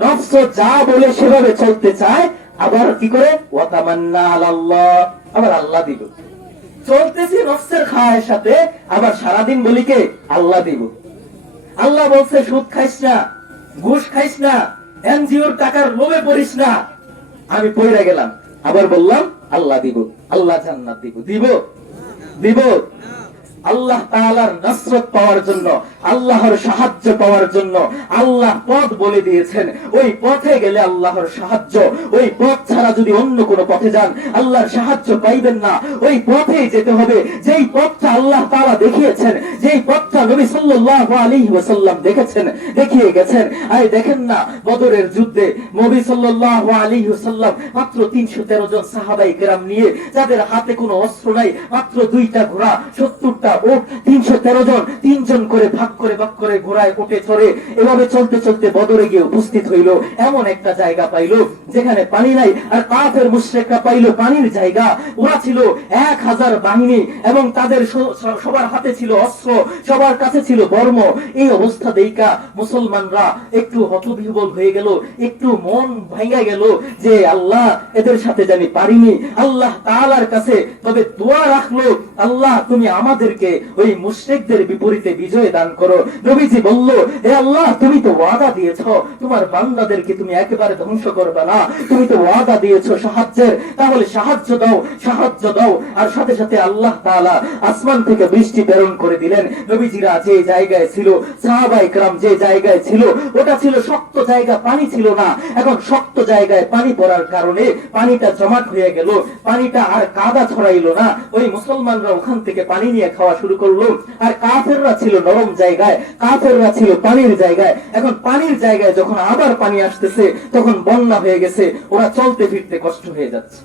নফস যা বলে সেভাবে চলতে চায়, আবার কি করে ওয়াতামান্না আলাল্লাহ, আবার আল্লাহ দিব। চলতেছি নফসের খায়ের সাথে, আবার সারাদিন বলি কে আল্লাহ দিব। আল্লাহ বলছে সুদ খাইস না, ঘুষ খাইস না, এনজিওর টাকার লোভে পড়িস না। আমি পড়ে গেলাম, আবার বললাম আল্লাহ দিব, আল্লাহ জান্নাত দিব। দিব দিব আল্লাহ তাআলার নসরত পাওয়ার জন্য, আল্লাহর সাহায্য পাওয়ার জন্য আল্লাহ পথ বলে দিয়েছেন। ওই পথে গেলে আল্লাহর সাহায্য, ওই পথ ছাড়া যদি অন্য কোনো পথে যান আল্লাহর সাহায্য পাইবেন না। ওই পথেই যেতে হবে যেই পথটা আল্লাহ তাআলা দেখিয়েছেন, যেই পথটা নবী সাল্লাল্লাহু আলাইহি ওয়াসাল্লাম দেখেছেন, দেখিয়ে গেছেন। আরে দেখেন না, বদরের যুদ্ধে নবী সাল্লাল্লাহু আলাইহি ওয়াসাল্লাম মাত্র 313 জন সাহাবায়ে কেরাম নিয়ে, যাদের হাতে কোনো অস্ত্র নাই, মাত্র 2টা ঘোড়া, 70টা উট, 313 জন, 3 জন করে ভাগ করে ঘোড়ায় উঠে চড়ে এভাবে চলতে চলতে বদরে গিয়ে উপস্থিত হইল। এমন একটা জায়গা পাইল যেখানে পানি নাই, আর কাফের মুশরিকরা পাইল পানির জায়গা। ওরা ছিল 1000 বাহিনী এবং তাদের সবার হাতে ছিল অস্ত্র, সবার কাছে ছিল বর্ম। এই অবস্থা দেইকা মুসলমানরা একটু হতবিহ্বল হয়ে গেল, একটু মন ভাঙা গেল যে আল্লাহ এদের সাথে জানি পারিনি। আল্লাহ তাআলার কাছে তবে দোয়া রাখলো, আল্লাহ তুমি আমাদেরকে ওই মুশরিকদের বিপরীতে বিজয় দান করো। নবীজি বলল, হে আল্লাহ তুমি তো ওয়াদা দিয়েছো তোমার বান্দাদেরকে তুমি একেবারে ধ্বংস করবে না, তুমি তো ওয়াদা দিয়েছো সাহায্যের, তাহলে সাহায্য দাও, সাহায্য দাও। আর সাথে সাথে আল্লাহ তাআলা আসমান থেকে বৃষ্টি প্রেরণ করে দিলেন। নবীজিরা যে জায়গায় ছিল, সাহাবায়ে কেরাম যে জায়গায় ছিল, ওটা ছিল শক্ত জায়গা, পানি ছিল না। এখন শক্ত জায়গায় পানি পড়ার কারণে পানিটা জমাট হয়ে গেল, পানিটা আর কাদা ছড়াইলো না। ওই মুসলমানরা ওখান থেকে পানি নিয়ে খাওয়া শুরু করলো। আর কাফেররা ছিল নরম জায়গায়, কাফেররা ছিল পানির জায়গায়। এখন পানির জায়গায় যখন আবার পানি আসতেছে, তখন বন্যা হয়ে গেছে, ওরা চলতে ফিরতে কষ্ট হয়ে যাচ্ছে।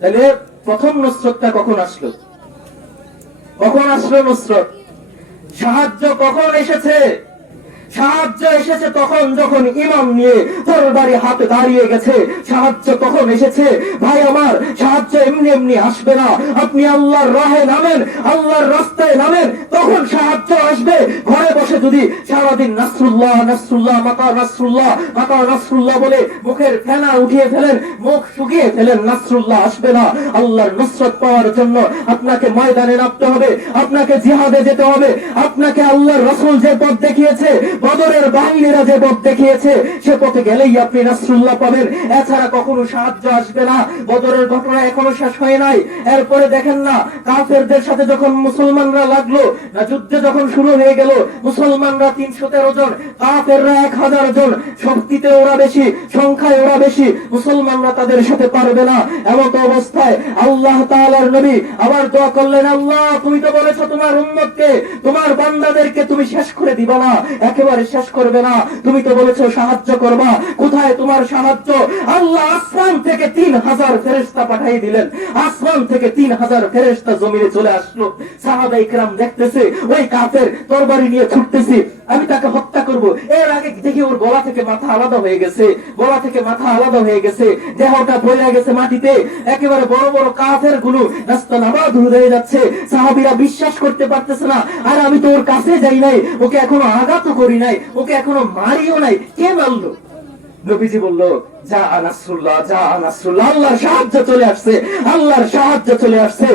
তাহলে প্রথম নুসরতটা কখন আসলো? কখন আসলো নুসরত? সাহায্য কখন এসেছে? সাহায্য এসেছে তখন যখন ইমাম নিয়ে তরবারি হাতে দাঁড়িয়ে গেছে। সাহায্য তখন এসেছে ভাই আমার, সাহায্য এমনি এমনি আসবে না। আপনি আল্লাহর রাহে নামেন, আল্লাহর রাস্তায় নামেন, তখন সাহায্য আসবে। ঘরে বসে যদি সারাদিন নাসরুল্লাহ নাসরুল্লাহ মাতা নাসরুল্লাহ মাতা নাসরুল্লাহ বলে মুখের ফেনা উঠিয়ে ফেলেন, মুখ শুকিয়ে ফেলেন, নাসরুল্লাহ আসবে না। আল্লাহর নুসরত পাওয়ার জন্য আপনাকে ময়দানে নামতে হবে, আপনাকে জিহাদে যেতে হবে, আপনাকে আল্লাহর রাসূল যে পথ দেখিয়েছে, বদরের বাহিনীরা যে পথ দেখিয়েছে, সে পথে গেলেই আপনি নাসরুল্লাহ পাবেন। এছাড়া কখনো সাহায্য আসবে না। বদরের ঘটনা এখনো শেষ হয় নাই। এরপরে দেখেন না, কাফেরদের সাথে যখন মুসলমানরা লাগলো না, যুদ্ধ যখন শুরু হয়ে গেল, মুসলমানরা 313 জন, কাফেররা 1000 জন। শক্তিতে ওরা বেশি, সংখ্যায় ওরা বেশি, মুসলমানরা তাদের সাথে পারবে না। এমন অবস্থায় আল্লাহ তাআলার নবী আবার দোয়া করলেন, আল্লাহ তুমি তো বলেছো তোমার উম্মতকে, তোমার বান্দাদেরকে তুমি শেষ করে দিবা না, একেবারে শেষ করবে না। তুমি তো বলেছো সাহায্য করবা, কোথায় তোমার সাহায্য? আল্লাহ আসমান থেকে 3000 ফেরেশতা পাঠিয়ে দিলেন। আসমান থেকে 3000 ফেরেশতা জমিনে চলে আসলো। সাহাবায়ে কেরাম দেখতেছে ওই কাফের তরবারি নিয়ে ছুটতেছে, আমি তাকে হত্যা করব। এর আগে দেখি ওর গলা থেকে মাথা আলাদা হয়ে গেছে, গলা থেকে মাথা আলাদা হয়ে গেছে, দেহটা পড়ে গেছে মাটিতে। একেবারে বড় বড় কাফের গুলো নাস্তানাবাদ হয়ে যাচ্ছে। সাহাবীরা বিশ্বাস করতে পারতেছে না, আর আমি তো ওর কাছে যাই নাই, ওকে এখনো আঘাত করি নাই, ওকে এখনো মারিও নাই, কে মারলো? নবীজি বলল, যা নাসরুল্লাহ, যা নাসরুল্লাহ, আল্লাহর সাহায্য চলে আসছে, আল্লাহর সাহায্য চলে আসছে।